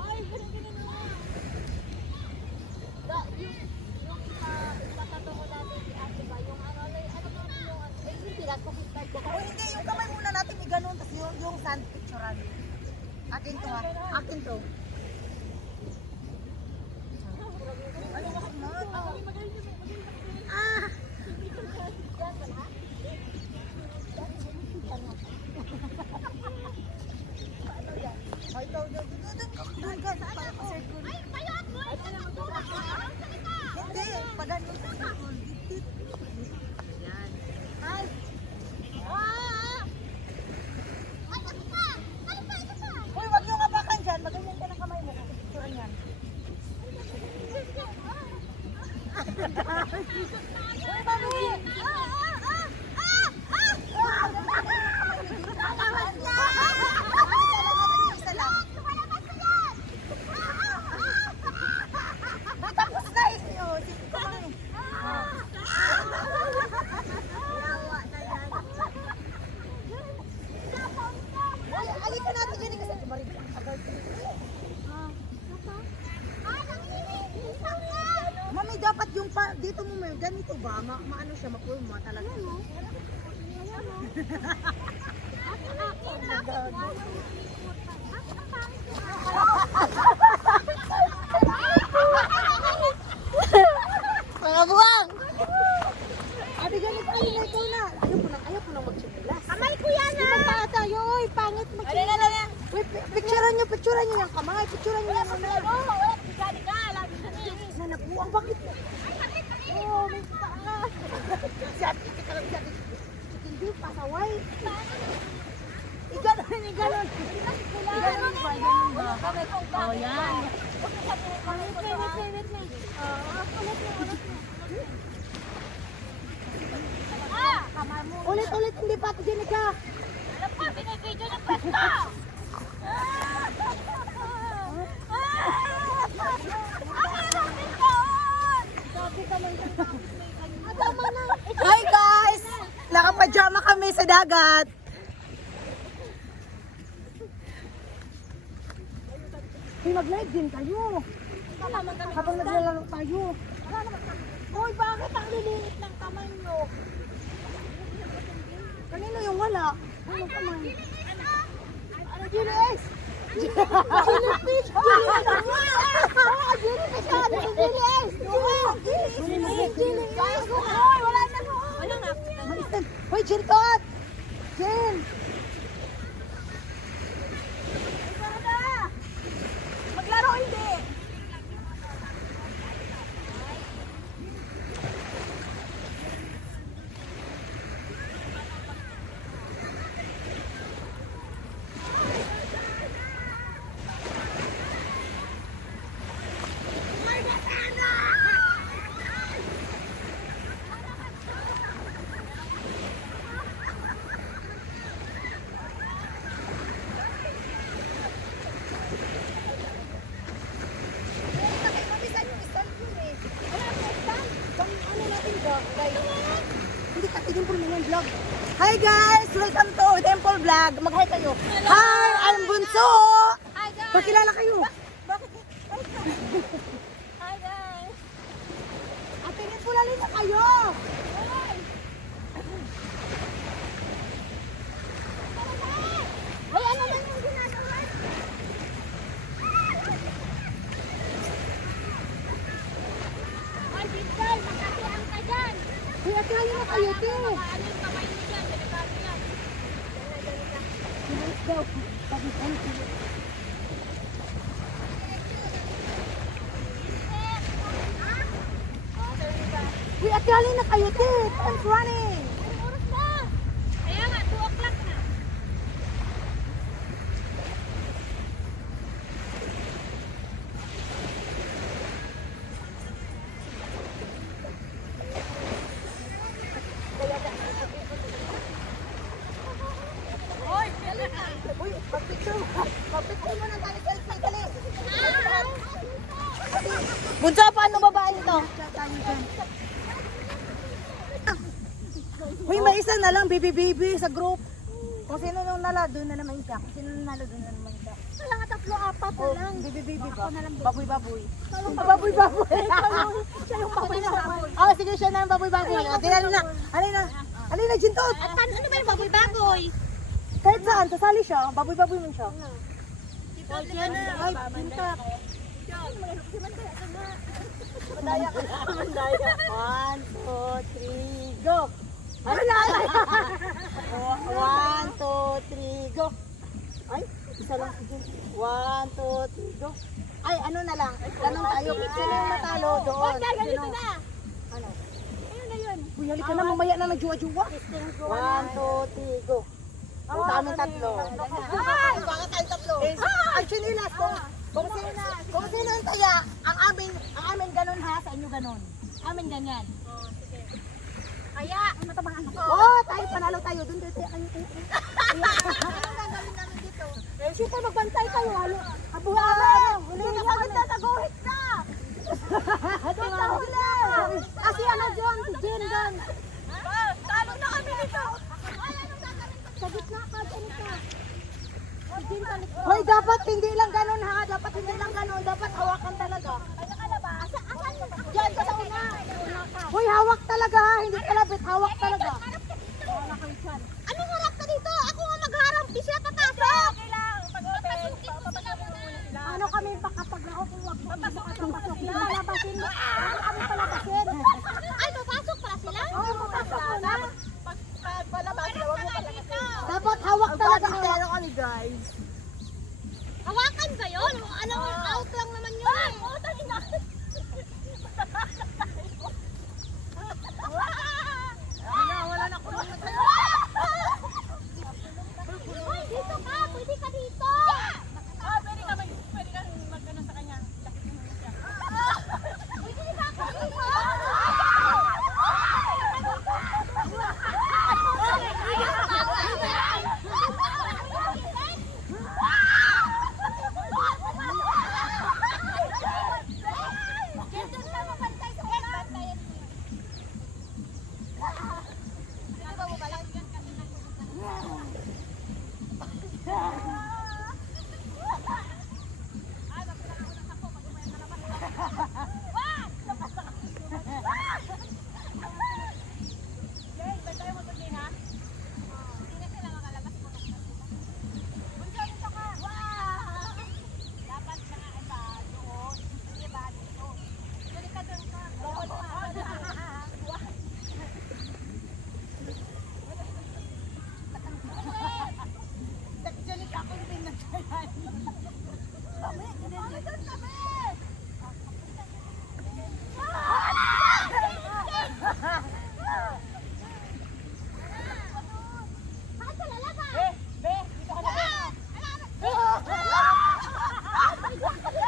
Ay, ganun na. Yung ipatatungo natin si Ate ba, yung ano ba yung yung pinagpapitag ko. O hindi, yung kamay muna natin i-ganon, tapos yung sand picturean. Akin to ha. Akin to. Ano ba kamat? Ah! Ay, ito, doon ka, para pa-circle. Ay, payo at mo! Hindi, pagano sa circle. Yan. Ay! Ay, ano pa? Ano pa? Ano pa? Uy, wag yung habakan dyan. Maganyan ka ng kamay mo. Picturean yan. Uy, mami! Mami, dapat yung dito mo may ganito ba? Maano siya, mapulma talaga. Mga buwang! Ate, ganito tayo na ikaw na. Ayaw ko nang magsipilas. Kamay ko yan Di ba para tayo? Uy, pangit magsipilas. Uy, picturean nyo yung kamay. Picturean nyo yung kamay. Nanapuang, bakit? Oh, may paa. Si ate, ka lang dyan. Hindi, pasaway. Iganon. Iganon ba? Oh, yan. Ulit, hindi pa ito din ka. Alam ko, binibidyo ng pwesto! Hi guys! Nakapajama kami sa dagat. Hey, mag-live din kayo. Habang naglalaro tayo. Hoy, bakit ang liliit ng kamay nyo? Kanino yung wala? Ano kamay? Ano, Julius? Julius! Wala na noon! Hoy, Jirtot! Jen! Maglaro hindi! Hi guys! Welcome to Temple Vlog. Mag-hi kayo. Hi! I'm Bunso! Hi guys! Magkilala kayo. Hi guys! At tingin po lalim na kayo. Ay, ano man yung ginagawa? Ay, Bicol, makatiang ka dyan! Uy, at lalim na kayo, te. Ano yung kamay mo dyan? Delikado yan. Let's go. Uy, at lalim na kayo, te. Time's running. Anong oras na? Kaya nga, 2 o'clock na. Uy, pag-picture mo na tayo selfie, dali. Bunso, paano babaan ito? Uy, may isa na lang, baby sa group. Kung sino nung nala, doon na naman siya. Kung sino nung nala, doon na naman siya. Wala nga tatlo, apat na lang. Bibi ba? Ako na lang, baby. Baboy. Baboy. Siya yung baboy na baboy. Oh, sige siya na ang baboy. O, tingnan na. Alin na, Jintot. At ano ba yung baboy-baboy? Kahit saan, sasali siya. Baboy man siya. O, dyan na. Ay, pinta. Mandaya. 1, 2, 3, go. Wala. 1, 2, 3, go. Ay, isa lang si Jin. 1, 2, 3, go. Ay, ano na lang. Tanong tayo. Sino yung matalo doon? Ganito na. Ano? Ayun na yun. Uy, halika na. Mamaya na nagjuwa-juwa. 1, 2, 3, go. Sa amin tatlo. Ay! Bakit tayo tatlo? Ang chinilas ko. Kung sino yung taya, ang amin ganun ha, sa inyo ganun. Amin ganyan. Kaya, matabang ano ko. Oh, tayo panalo tayo. Doon tayo kayo. Anong gagawin namin dito? Eh, siyempre magbantay kayo. Abuha. Huli na pagod na, taguhit na. Doon na huli. Si ano dyan, si Jen dyan. Talo na kami dito. Ay, anong gagawin ko? Sa gitna ka, dyan ka. Si Jin ka nito. Hoy, dapat hindi lang ganun ha. Dapat hindi lang ganun. Dapat hawakan talaga. Ano ka na ba? Asan? Diyan ka sa una. Hoy, hawak talaga ha. Hindi kalabit. Hawak talaga. Anong harap ka dito? Ako nga magharap. Di siya papasok. Okay lang. Pag-pasukin mo sila muna. Ano kami kapag na ako wag mo papasok sila. Palabasin mo. Ano kami palabasin? Ay, papasok pala sila? Oo, papasok na. Pag palabasin, huwag mo palabasin. Dapat hawak talaga. Pero kami guys. Hawakan ba yun? Anong out lang naman yun eh. Oo, tali na. Wala na kulong na tayo. Hoy, dito ka. Pwede ka dito. Pwede ka mag-ano sa kanya. Pwede ka ako dito.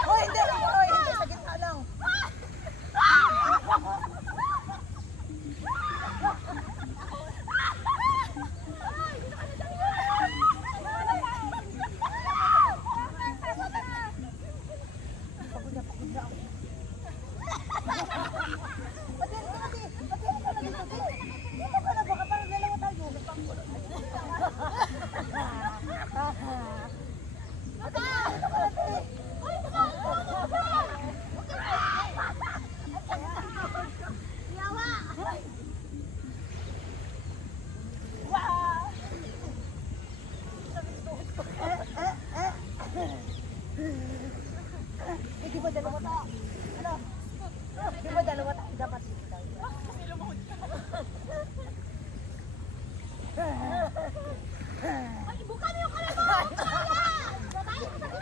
Hoy, hindi. Hoy, hindi. Sa gitna lang. Di ba dalawa tayo? Ano? Di ba dalawa tayo? Dapat dito tayo. Ay, bukan yung kalabaw. Babae ka sa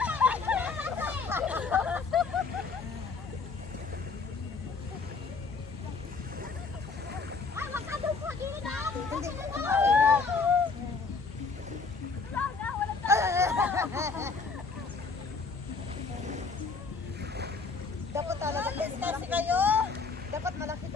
ay, wag ka doon sa gilid ah. Dito ka na lang. Dapat talaga kasi kayo. Dapat malaki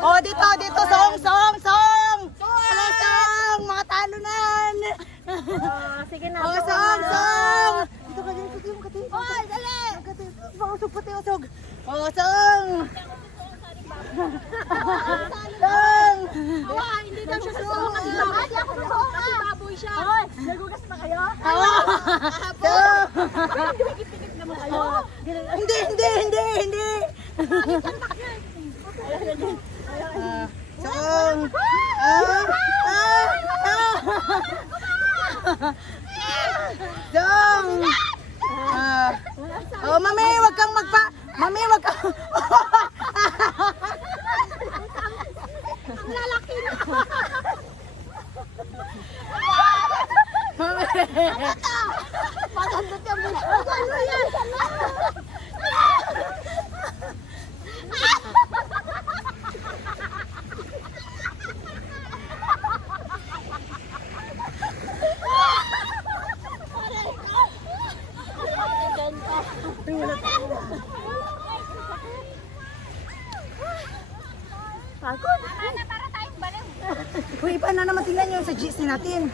Oh, dito, song! Wala, song! Mga talunan! Sige na. Oh, song! Dito ka din, Oy, dali! Usog pati, usog. Oh, song! Song! Hindi daw siya susuong kasi ako susuong kasi baboy siya. Hoy, nagugas na kayo? Oo! Song! Dikit-dikit naman kayo. Hindi! Song! Song! Oh, mami, wag kang Mami, wag kang... Ang lalaki na. Mami! Magandang yung ano yan? Pagod. Ana, para tayong baliw. Uy, iba na naman tingnan nyo sa GC natin.